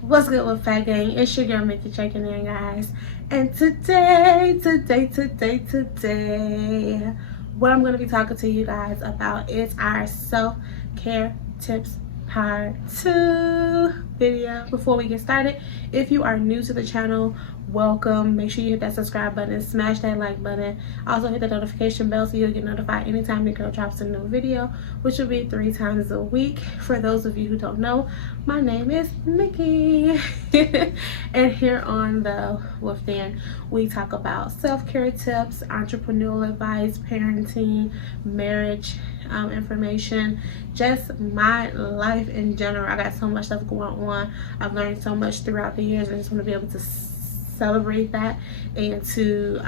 What's good with Fat Gang? It's your girl Mikki checking in, guys. And today, what I'm going to be talking to you guys about is our self-care tips part 2 video. Before we get started, if you are new to the channel, welcome. Make sure you hit that subscribe button, smash that like button. Also hit the notification bell so you'll get notified anytime the girl drops a new video, which will be 3 times a week. For those of you who don't know, my name is Mikki. And here on the Wolf Den, we talk about self-care tips, entrepreneurial advice, parenting, marriage information, just my life in general. I got so much stuff going on. I've learned so much throughout the years. I just want to be able to celebrate that and to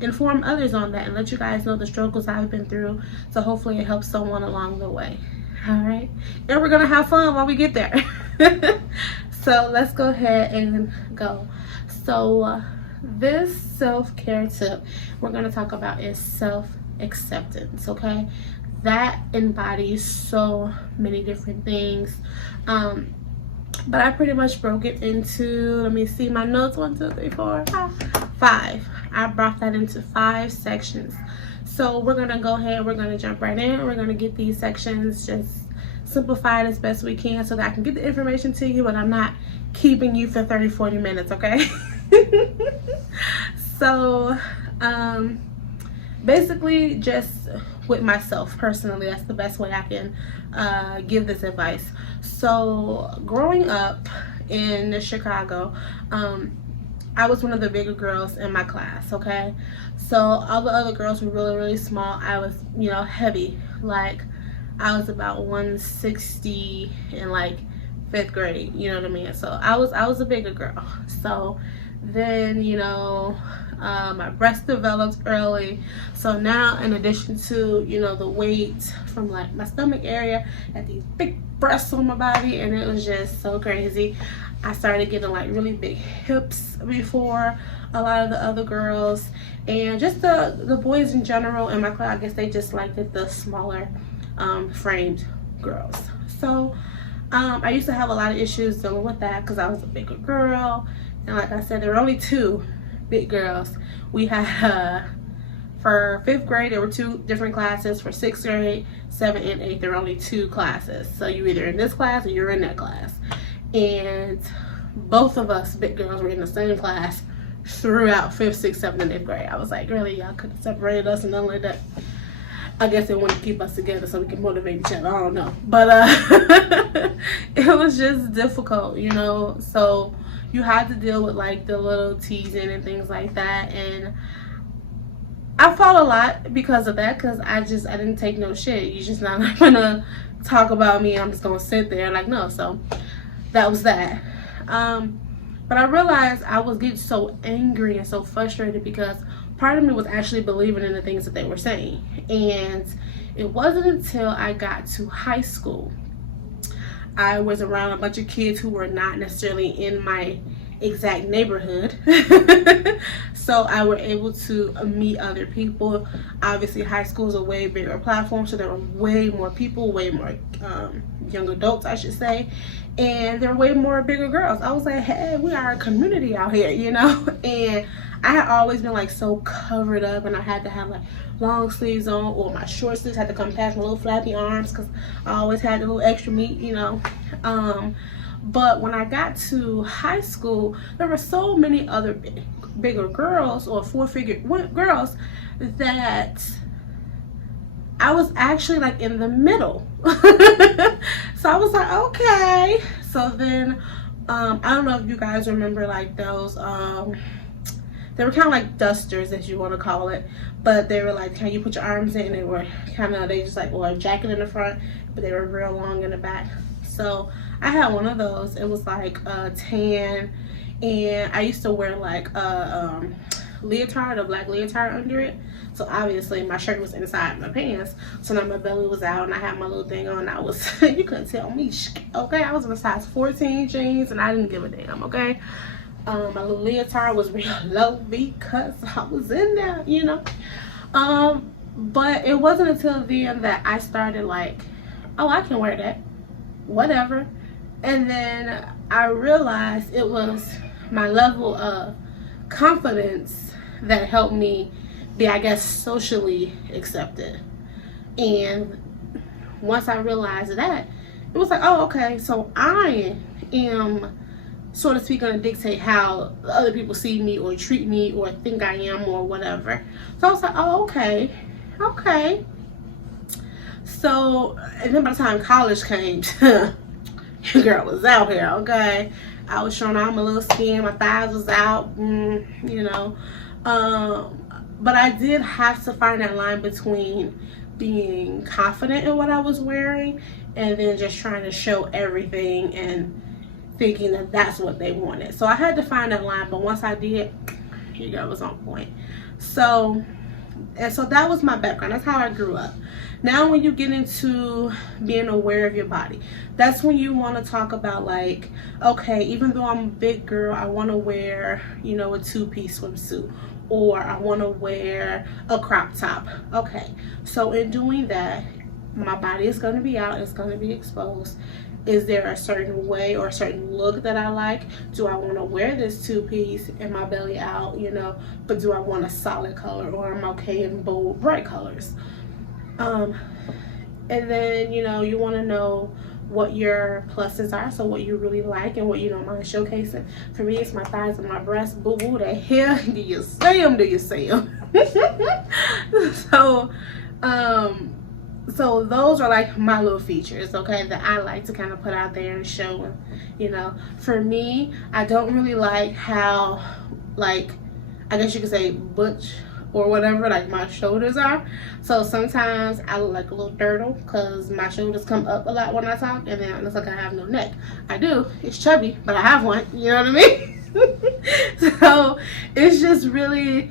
inform others on that and let you guys know the struggles I've been through, so hopefully it helps someone along the way. All right, and we're gonna have fun while we get there. So let's go ahead and go. So this self-care tip we're gonna talk about is self-acceptance. Okay, that embodies so many different things, but I pretty much broke it into, let me see my notes, 1 2 3 4 5. I brought that into 5 sections. So we're gonna go ahead, we're gonna jump right in. We're gonna get these sections just simplified as best we can so that I can get the information to you and I'm not keeping you for 30-40 minutes, okay? So basically, just with myself personally, that's the best way I can give this advice. So growing up in Chicago, I was one of the bigger girls in my class, okay? So all the other girls were really small. I was, you know, heavy. Like, I was about 160 in like 5th grade, you know what I mean? So I was a bigger girl. So then, you know, my breast developed early. So now, in addition to, you know, the weight from like my stomach area, I had these big breasts on my body, and it was just so crazy. I started getting like really big hips before a lot of the other girls, and just the boys in general in my class, I guess they just liked it, the smaller framed girls. So I used to have a lot of issues dealing with that because I was a bigger girl, and like I said, there were only 2 big girls. We had for 5th grade there were 2 different classes. For 6th grade, 7th and 8th, there were only 2 classes. So you're either in this class or you're in that class, and both of us big girls were in the same class throughout 5th, 6th, 7th, and 8th grade. I was like, really, y'all could have separated us and nothing like that. I guess they wanted to keep us together so we can motivate each other. I don't know, but it was just difficult, you know. So you had to deal with like the little teasing and things like that, and I fought a lot because of that, because I didn't take no shit. You're just not gonna talk about me. I'm just gonna sit there like, no. So that was that. But I realized I was getting so angry and so frustrated because part of me was actually believing in the things that they were saying. And it wasn't until I got to high school, I was around a bunch of kids who were not necessarily in my exact neighborhood. So I were able to meet other people. Obviously high school is a way bigger platform, so there were way more people, way more young adults, I should say, and there were way more bigger girls. I was like, hey, we are a community out here, you know. And I had always been like so covered up, and I had to have like long sleeves on, or my short sleeves had to come past my little flappy arms because I always had a little extra meat, you know. But when I got to high school, there were so many other bigger girls, or 4-figure girls, that I was actually like in the middle. So I was like, okay. So then I don't know if you guys remember like those they were kind of like dusters, as you want to call it, but they were like, can you put your arms in? They were kind of, they just like wore a jacket in the front, but they were real long in the back. So I had one of those. It was like tan, and I used to wear like a leotard, a black leotard under it. So obviously my shirt was inside my pants, so now my belly was out and I had my little thing on. I was you couldn't tell me, okay? I was in a size 14 jeans and I didn't give a damn, okay? My little leotard was real low because I was in there, you know. But it wasn't until then that I started like oh, I can wear that, whatever. And then I realized it was my level of confidence that helped me be, I guess, socially accepted. And once I realized that, it was like, oh, okay, so I am, so to speak, going to dictate how other people see me or treat me or think I am or whatever. So I was like, oh, okay. So, and then by the time college came, your girl was out here, okay? I was showing all my little skin, my thighs was out, you know. But I did have to find that line between being confident in what I was wearing and then just trying to show everything and thinking that that's what they wanted. So I had to find that line, but once I did, your girl was on point. So that was my background. That's how I grew up. Now when you get into being aware of your body, that's when you want to talk about, like, okay, even though I'm a big girl, I want to wear, you know, a two-piece swimsuit, or I want to wear a crop top. Okay, so in doing that, my body is going to be out, it's going to be exposed. Is there a certain way or a certain look that I like? Do I want to wear this two-piece and my belly out, you know, but do I want a solid color, or I'm okay in bold, bright colors? And then, you know, you want to know what your pluses are, so what you really like and what you don't mind showcasing. For me, it's my thighs and my breasts. Boo boo, the hell do you say them? Do you say them? So those are like my little features, okay, that I like to kind of put out there and show. You know, for me, I don't really like how, like, I guess you could say butch or whatever, like my shoulders are. So sometimes I look like a little turtle because my shoulders come up a lot when I talk, and then it looks like I have no neck. I do, it's chubby, but I have one, you know what I mean? So it's just really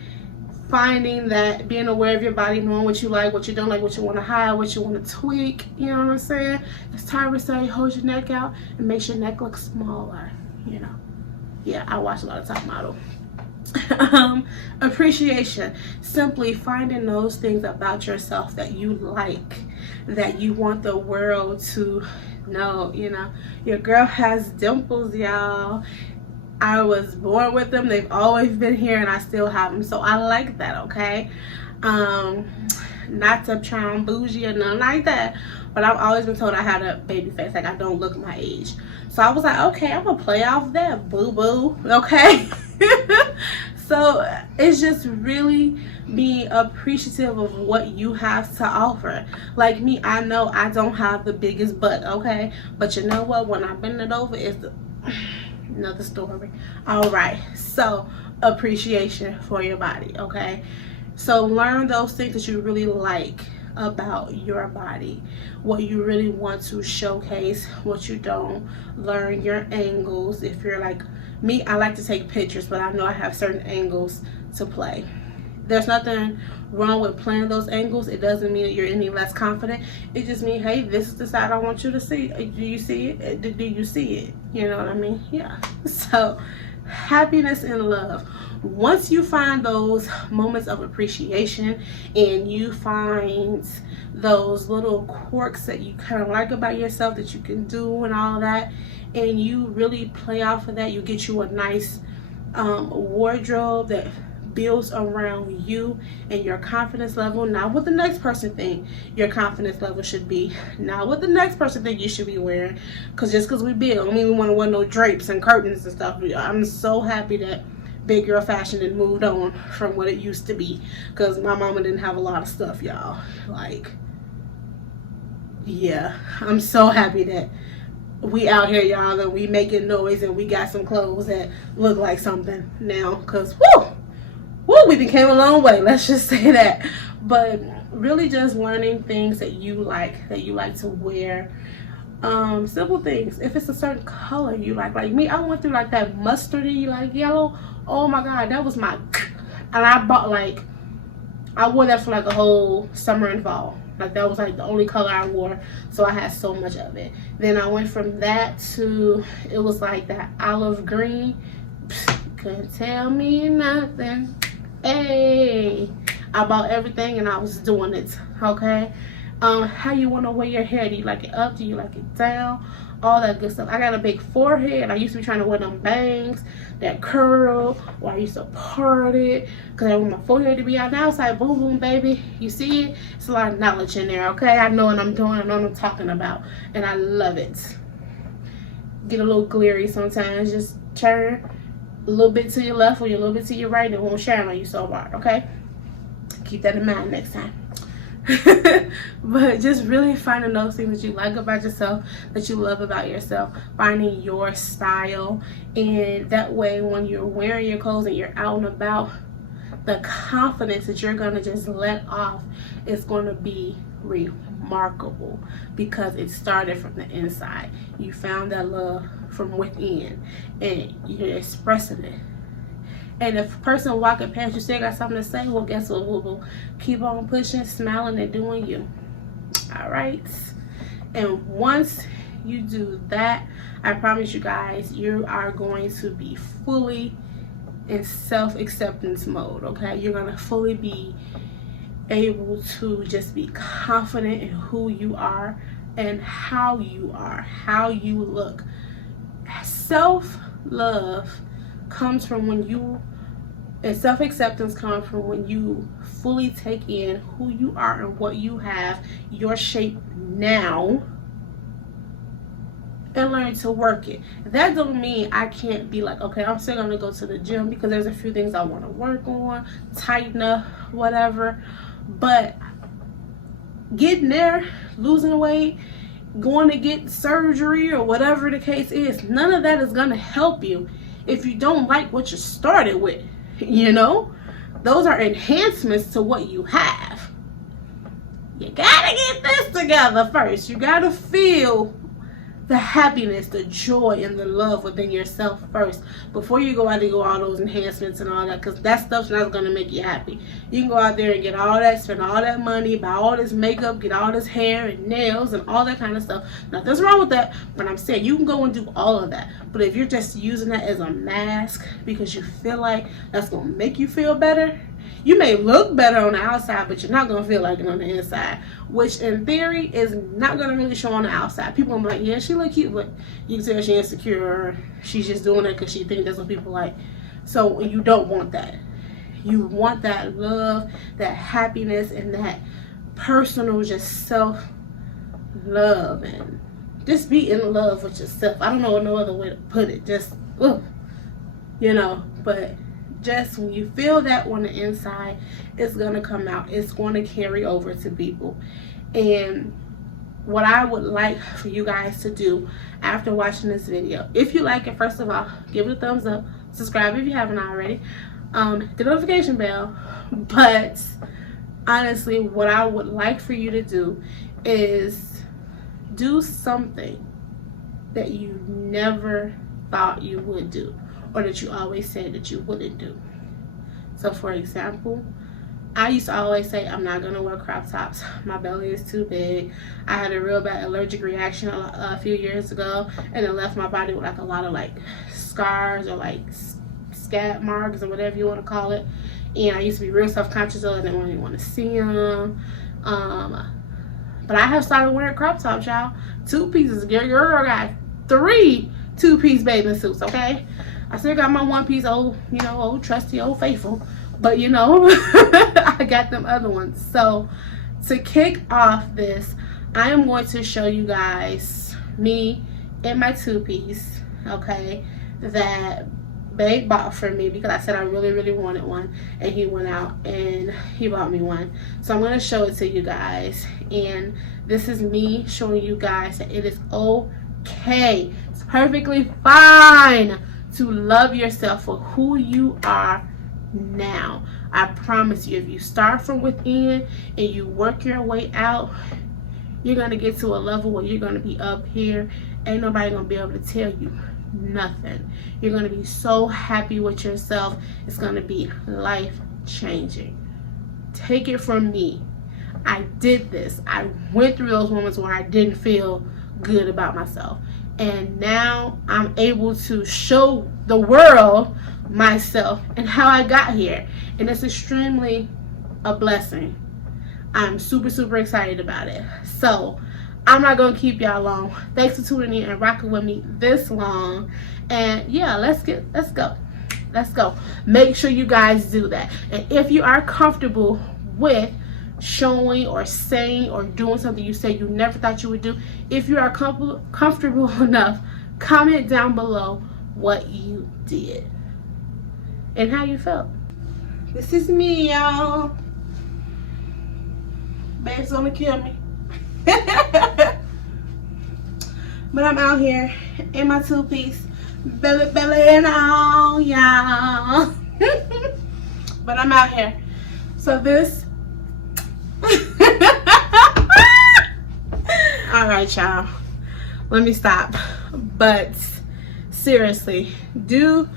finding that, being aware of your body, knowing what you like, what you don't like, what you want to hide, what you want to tweak, you know what I'm saying? As Tyra say, hold your neck out and make your neck look smaller, you know. Yeah, I watch a lot of Top Model. Appreciation, simply finding those things about yourself that you like, that you want the world to know. You know, your girl has dimples, y'all. I was born with them, they've always been here, and I still have them, so I like that, okay? Not to try on bougie or nothing like that, but I've always been told I had a baby face, like I don't look my age. So I was like, okay, I'm gonna play off that, boo-boo, okay? So it's just really being appreciative of what you have to offer. Like me, I know I don't have the biggest butt, okay? But you know what? When I bend it over, it's another story. All right, so appreciation for your body, okay? So learn those things that you really like about your body, what you really want to showcase, what you don't. Learn your angles. If you're like me, I like to take pictures, but I know I have certain angles to play. There's nothing wrong with playing those angles. It doesn't mean that you're any less confident. It just means, hey, this is the side I want you to see. Do you see it? Do you see it? You know what I mean? Yeah. So happiness and love. Once you find those moments of appreciation and you find those little quirks that you kind of like about yourself that you can do and all that, and you really play off of that, you get you a nice wardrobe that builds around you and your confidence level, not what the next person think your confidence level should be, not what the next person think you should be wearing, because just because we big don't mean we want to wear no drapes and curtains and stuff. I'm so happy that big girl fashion had moved on from what it used to be, because my mama didn't have a lot of stuff, y'all. Like, yeah, I'm so happy that we out here, y'all, and we making noise and we got some clothes that look like something now, because we became a long way, let's just say that. But really just learning things that you like to wear. Simple things. If it's a certain color you like me, I went through like that mustardy, like yellow. Oh my god, that was my, and I bought, like, I wore that for like a whole summer and fall. Like that was like the only color I wore, so I had so much of it. Then I went from that to, it was like that olive green. Couldn't tell me nothing. Hey, I bought everything and I was doing it, okay? How you want to wear your hair. Do you like it up? Do you like it down? All that good stuff. I got a big forehead. I used to be trying to wear them bangs that curl, or I used to part it because I want my forehead to be out. Now it's like boom boom baby. You see it? It's a lot of knowledge in there, okay? I know what I'm doing. I know what I'm talking about, and I love it. Get a little glary sometimes. Just turn a little bit to your left or a little bit to your right. It won't shine on you so hard, okay? Keep that in mind next time. But just really finding those things that you like about yourself, that you love about yourself, finding your style, and that way when you're wearing your clothes and you're out and about, the confidence that you're going to just let off is going to be remarkable, because it started from the inside. You found that love from within and you're expressing it. And if a person walking past you still got something to say, well, guess what? We'll keep on pushing, smiling, and doing you. All right? And once you do that, I promise you guys, you are going to be fully in self-acceptance mode, okay? You're going to fully be able to just be confident in who you are and how you are, how you look. Self-love comes from when you, and self-acceptance comes from when you fully take in who you are and what you have, your shape now, and learn to work it. That don't mean I can't be like, okay, I'm still gonna go to the gym because there's a few things I want to work on, tighten up, whatever. But getting there, losing weight, going to get surgery, or whatever the case is, none of that is gonna help you if you don't like what you started with. You know, those are enhancements to what you have. You gotta get this together first. You gotta feel the happiness, the joy, and the love within yourself first before you go out and go all those enhancements and all that, because that stuff's not going to make you happy. You can go out there and get all that, spend all that money, buy all this makeup, get all this hair and nails and all that kind of stuff. Nothing's wrong with that, but I'm saying you can go and do all of that. But if you're just using that as a mask because you feel like that's going to make you feel better, you may look better on the outside, but you're not going to feel like it on the inside, which in theory is not going to really show on the outside. People will be like, yeah, she look cute, but you can tell she's insecure, or she's just doing it because she thinks that's what people like. So you don't want that. You want that love, that happiness, and that personal just self-love, and just be in love with yourself. I don't know no other way to put it. Just, you know, but just when you feel that on the inside, it's going to come out. It's going to carry over to people. And what I would like for you guys to do after watching this video, if you like it, first of all, give it a thumbs up. Subscribe if you haven't already. The notification bell. But honestly, what I would like for you to do is do something that you never thought you would do, or that you always said that you wouldn't do. So for example, I used to always say, I'm not going to wear crop tops. My belly is too big. I had a real bad allergic reaction a few years ago, and it left my body with like a lot of like scars or like scab marks or whatever you want to call it. And I used to be real self-conscious of it. I didn't really want to see them. But I have started wearing crop tops, y'all. 2 pieces. Girl got 3 2-piece bathing suits, okay? I still got my 1-piece, old trusty, old faithful. But, you know, I got them other ones. So, to kick off this, I am going to show you guys me in my 2-piece, okay, that Babe bought for me because I said I really, really wanted one. And he went out and he bought me one. So, I'm going to show it to you guys. And this is me showing you guys that it is okay. It's perfectly fine to love yourself for who you are now. I promise you, if you start from within and you work your way out, you're going to get to a level where you're going to be up here. Ain't nobody going to be able to tell you nothing. You're going to be so happy with yourself. It's going to be life changing. Take it from me. I did this. I went through those moments where I didn't feel good about myself. And now I'm able to show the world myself and how I got here. And it's extremely a blessing. I'm super excited about it. So I'm not gonna keep y'all long. Thanks for tuning in and rocking with me this long. And yeah, let's go. Make sure you guys do that. And if you are comfortable with showing or saying or doing something you say you never thought you would do, if you are comfortable enough, comment down below what you did and how you felt. This is me, y'all. Babe's gonna kill me. But I'm out here in my two-piece, belly and all, y'all. But I'm out here. So this. All right, y'all. Let me stop. But seriously, do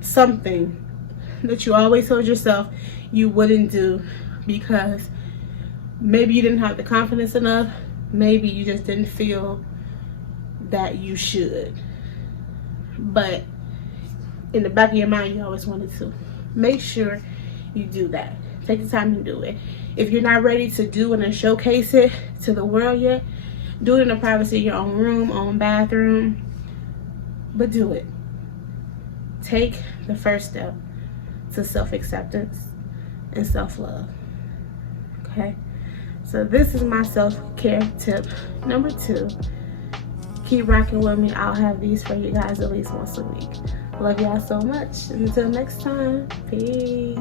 something that you always told yourself you wouldn't do because maybe you didn't have the confidence enough. Maybe you just didn't feel that you should. But in the back of your mind, you always wanted to. Make sure you do that. Take the time and do it. If you're not ready to do it and showcase it to the world yet, do it in the privacy of your own room, own bathroom. But do it. Take the first step to self-acceptance and self-love. Okay? So this is my self-care tip number 2. Keep rocking with me. I'll have these for you guys at least once a week. Love y'all so much. Until next time. Peace.